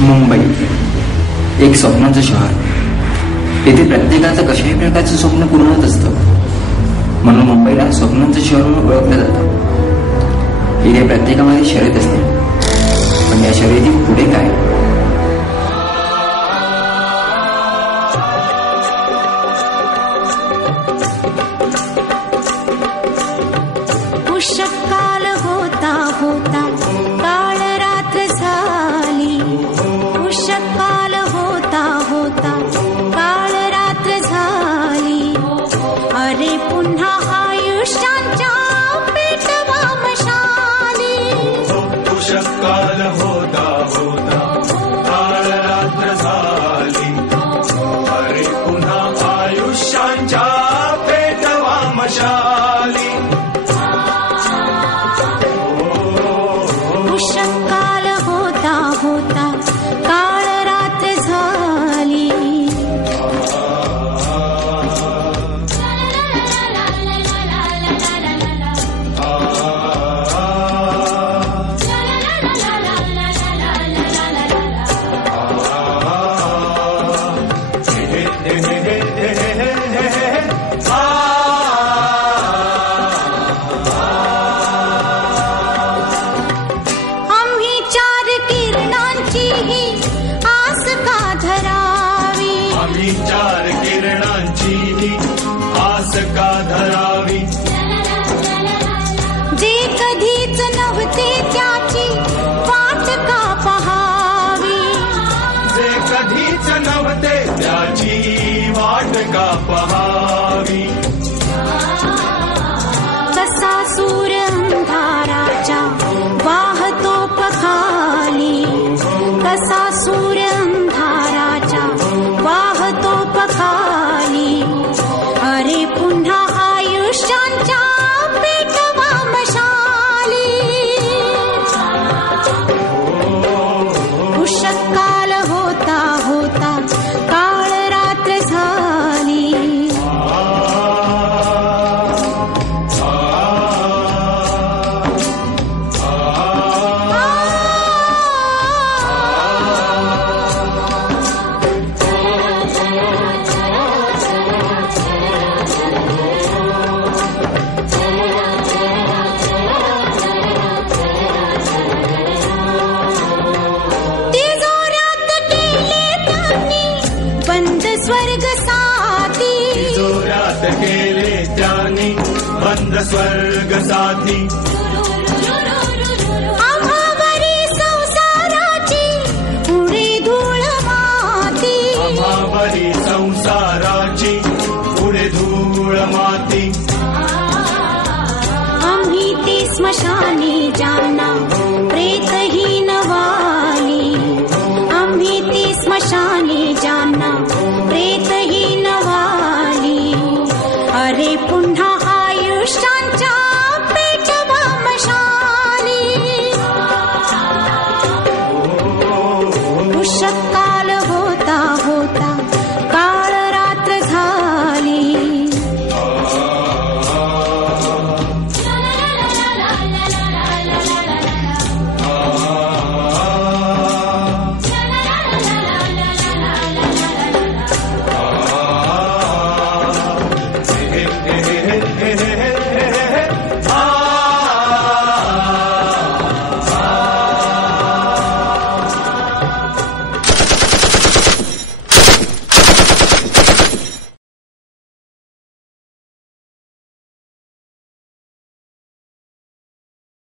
मुंबई एक स्वप्नाचं शहर. येथे प्रत्येकाचं कशाही प्रकारचं स्वप्न पूर्ण होत असतं. म्हणून मुंबईला स्वप्नांचं शहर म्हणून ओळखलं जातं. इथे प्रत्येकामध्ये शर्यत असते, पण या शर्यतीत पुढे काय? काल होता होता काळ रात्र झाली. उषकाल होता होता काळ रात्र झाली. अरे पुन्हा आयुष्यांच्या पेटवा मशाली. उषकाल होता होता काळ रात्र झाली. अरे पुन्हा आयुष्यांच्या पेटवा मशाली. काल होता होता काळ रात्र झाली. चार किरणांची आस का धरावी. जे कधीच नव्हते त्याची वाट का पहावी. जे कधीच नव्हते त्याची वाट का पहावी. कसा सूर अंधाराच्या वाहतो पखाली. कसा सूर अंधाराच्या वाहतो पखाली. अरे पुन्हा आयुष्यांच्या पेटवा मशाली. उषकाल होता होता काळ रात्र झाली. बंद स्वर्ग साथी. जोरात केले त्याने बंद स्वर्ग साथी. आम्हावरी संसाराची पुढे धूळ माती. आम्हावरी संसाराची पुढे धूळ माती. आम्ही ती स्मशानी जाण